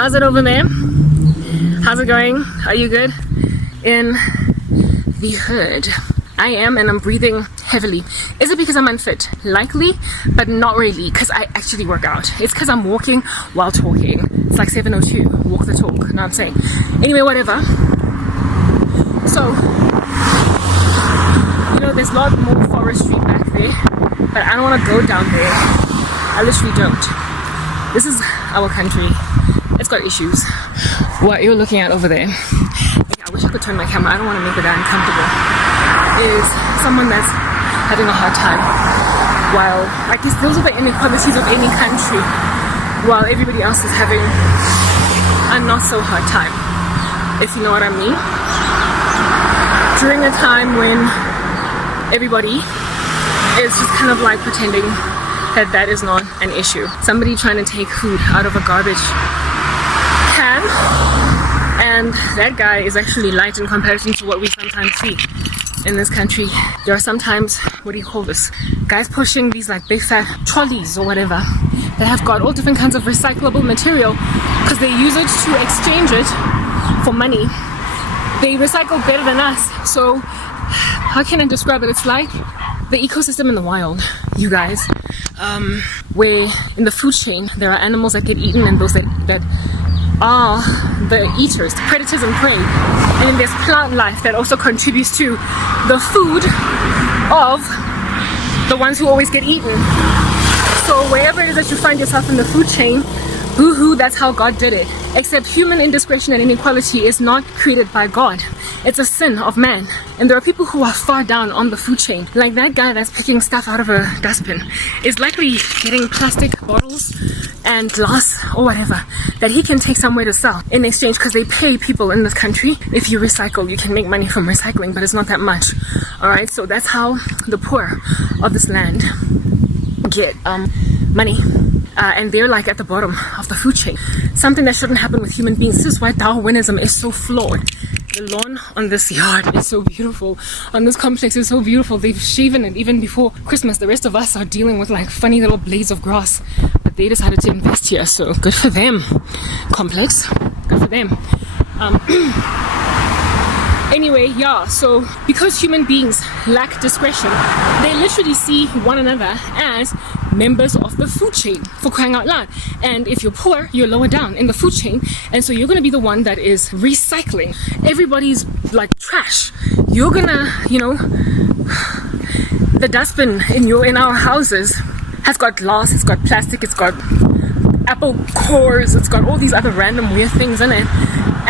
How's it over there? How's it going? Are you good? In the hood. I am, and I'm breathing heavily. Is it because I'm unfit? Likely, but not really, because I actually work out. It's because I'm walking while talking. It's like 7:02, walk the talk, know what I'm saying? Anyway, whatever. So, you know, there's a lot more forestry back there, but I don't want to go down there. I literally don't. This is our country. It's got issues. What you're looking at over there, okay, I wish I could turn my camera. I don't want to make it that uncomfortable. Is someone that's having a hard time. While, I guess those are the inequalities of any country. While everybody else is having a not so hard time. If you know what I mean. During a time when everybody is just kind of like pretending that is not an issue. Somebody trying to take food out of a garbage can, and that guy is actually light in comparison to what we sometimes see in this country. There are sometimes, what do you call this, guys pushing these like big fat trolleys or whatever that have got all different kinds of recyclable material because they use it to exchange it for money. They recycle better than us. So how can I describe it? It's like the ecosystem in the wild, you guys, where in the food chain there are animals that get eaten and those that are the eaters, the predators and prey. And then there's plant life that also contributes to the food of the ones who always get eaten. So wherever it is that you find yourself in the food chain, boo-hoo, that's how God did it. Except human indiscretion and inequality is not created by God. It's a sin of man. And there are people who are far down on the food chain. Like that guy that's picking stuff out of a dustbin is likely getting plastic bottles and glass or whatever that he can take somewhere to sell in exchange, because they pay people in this country. If you recycle, you can make money from recycling, but it's not that much. Alright, so that's how the poor of this land get money. And they're like at the bottom of the food chain. Something that shouldn't happen with human beings. This is why Darwinism is so flawed. The lawn on this yard is so beautiful. On this complex is so beautiful. They've shaven it even before Christmas. The rest of us are dealing with like funny little blades of grass. But they decided to invest here, so good for them. Complex, good for them. Anyway, yeah, so because human beings lack discretion, they literally see one another as members of the food chain, for crying out loud. And if you're poor, you're lower down in the food chain, and so you're going to be the one that is recycling everybody's like trash. You're gonna, you know, the dustbin in our houses has got glass, it's got plastic, it's got apple cores, it's got all these other random weird things in it,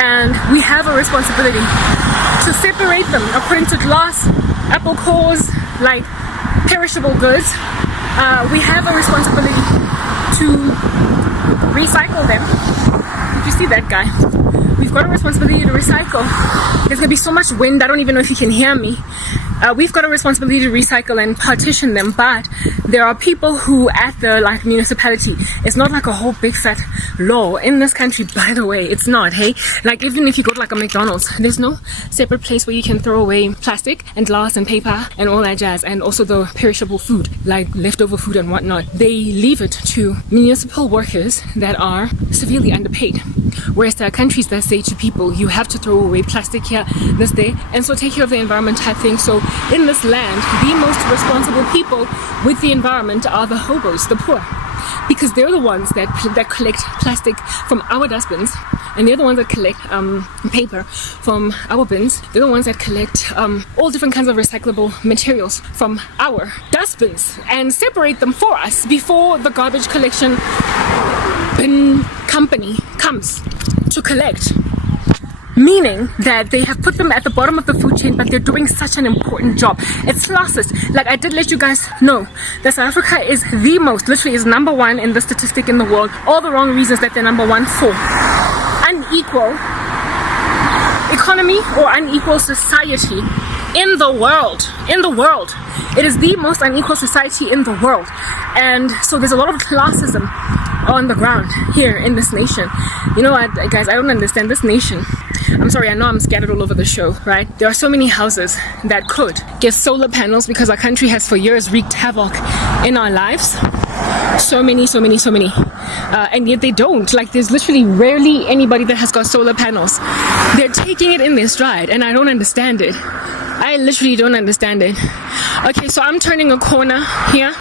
and we have a responsibility to separate them according to glass, apple cores, like perishable goods. We have a responsibility to recycle them. Did you see that guy? We've got a responsibility to recycle. There's gonna be so much wind, I don't even know if you can hear me. We've got a responsibility to recycle and partition them, but there are people who at the like municipality, it's not like a whole big fat law in this country, by the way. It's not, hey? Like even if you go to like a McDonald's, there's no separate place where you can throw away plastic and glass and paper and all that jazz, and also the perishable food, like leftover food and whatnot. They leave it to municipal workers that are severely underpaid. Whereas there are countries that say to people, you have to throw away plastic here, this, there, and so take care of the environment type thing. So in this land, the most responsible people with the environment are the hobos, the poor. Because they're the ones that collect plastic from our dustbins, and they're the ones that collect paper from our bins. They're the ones that collect all different kinds of recyclable materials from our dustbins and separate them for us before the garbage collection bin company comes to collect. Meaning that they have put them at the bottom of the food chain, but they're doing such an important job. It's classist. Like I did let you guys know that South Africa is the most, literally is number one in the statistic in the world. All the wrong reasons that they're number one for. Unequal economy or unequal society in the world. In the world. It is the most unequal society in the world. And so there's a lot of classism on the ground here in this nation. You know what, guys, I don't understand this nation. I'm sorry, I know I'm scattered all over the show, right? There are so many houses that could get solar panels because our country has for years wreaked havoc in our lives. So many. and yet they don't. Like, there's literally rarely anybody that has got solar panels. They're taking it in their stride, and I don't understand it. I literally don't understand it. Okay, so I'm turning a corner here.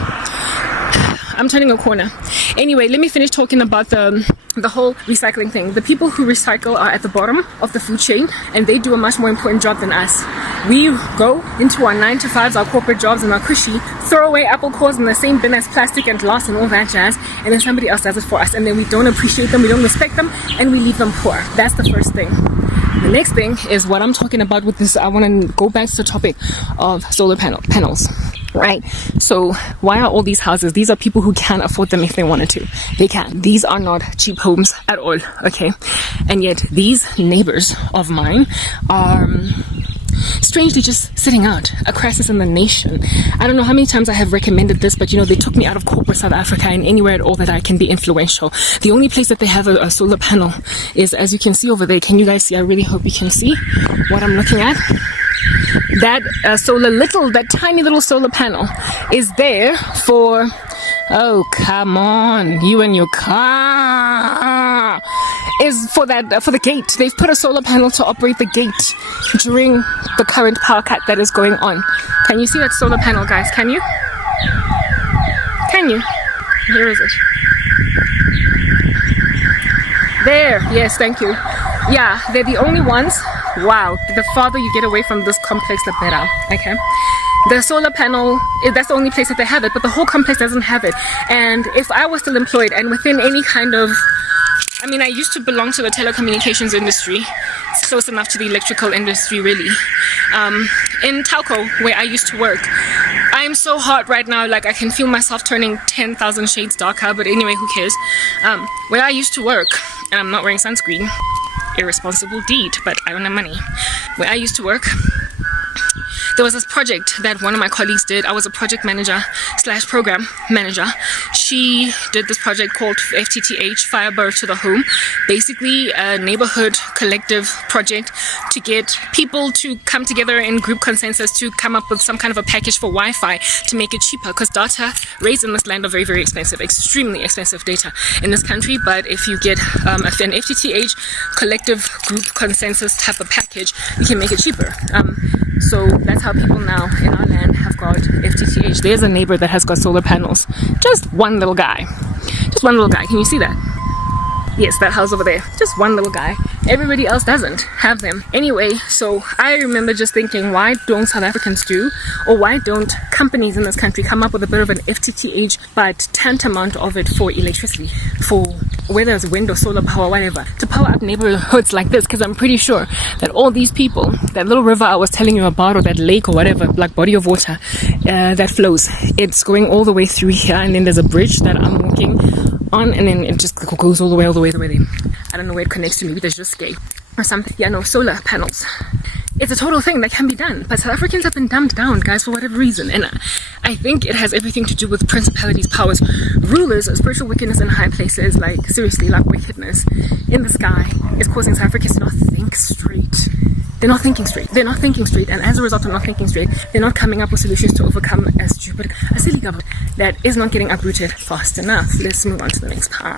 Anyway, let me finish talking about the whole recycling thing. The people who recycle are at the bottom of the food chain, and they do a much more important job than us. We go into our 9 to 5s, our corporate jobs, and our cushy, throw away apple cores in the same bin as plastic and glass and all that jazz, and then somebody else does it for us, and then we don't appreciate them, we don't respect them, and we leave them poor. That's the first thing. The next thing is what I'm talking about with this. I want to go back to the topic of solar panels. Right, so why are all these houses? These are people who can afford them if they wanted to. They can. These are not cheap homes at all, okay? And yet these neighbors of mine are strangely just sitting out a crisis in the nation. I don't know how many times I have recommended this, but they took me out of corporate South Africa and anywhere at all that I can be influential. The only place that they have a solar panel is, as you can see over there. Can you guys see? I really hope you can see what I'm looking at. That that tiny little solar panel is there for, oh come on, you and your car, is for the gate. They've put a solar panel to operate the gate during the current power cut that is going on. Can you see that solar panel, guys? Can you? Where is it? There, yes, thank you. Yeah, they're the only ones. Wow, the farther you get away from this complex, the better. Okay, the solar panel, that's the only place that they have it, but the whole complex doesn't have it. And if I was still employed and within any kind of, I used to belong to the telecommunications industry. It's close enough to the electrical industry, really. In Telco, where I used to work, I'm so hot right now, like I can feel myself turning 10,000 shades darker, but anyway, who cares? Where I used to work, and I'm not wearing sunscreen, irresponsible deed, but I don't have money. Where I used to work, there was this project that one of my colleagues did. I was a project manager / program manager. She did this project called FTTH, Fiber to the Home. Basically a neighborhood collective project to get people to come together in group consensus to come up with some kind of a package for Wi-Fi to make it cheaper, because data rates in this land are very, very expensive, extremely expensive data in this country. But if you get an FTTH collective group consensus type of package, you can make it cheaper. So that's how people now in our land have got FTTH. There's a neighbor that has got solar panels. Just one little guy. Can you see that? Yes, that house over there. Just one little guy. Everybody else doesn't have them. Anyway, so I remember just thinking, why don't South Africans do, or why don't companies in this country come up with a bit of an FTTH, but tantamount of it for electricity, for whether it's wind or solar power, whatever, to power up neighborhoods like this? Because I'm pretty sure that all these people, that little river I was telling you about, or that lake or whatever, like body of water that flows, it's going all the way through here, and then there's a bridge that I'm walking on, and then it just goes all the way there. I don't know where it connects to. Maybe there's just gay or something. Yeah, no, solar panels. It's a total thing that can be done, but South Africans have been dumbed down, guys, for whatever reason. And I think it has everything to do with principalities, powers, rulers, spiritual wickedness in high places. Like, seriously, like wickedness in the sky is causing South Africans to not think straight. They're not thinking straight. And as a result of not thinking straight, they're not coming up with solutions to overcome a silly government that is not getting uprooted fast enough. Let's move on to the next part.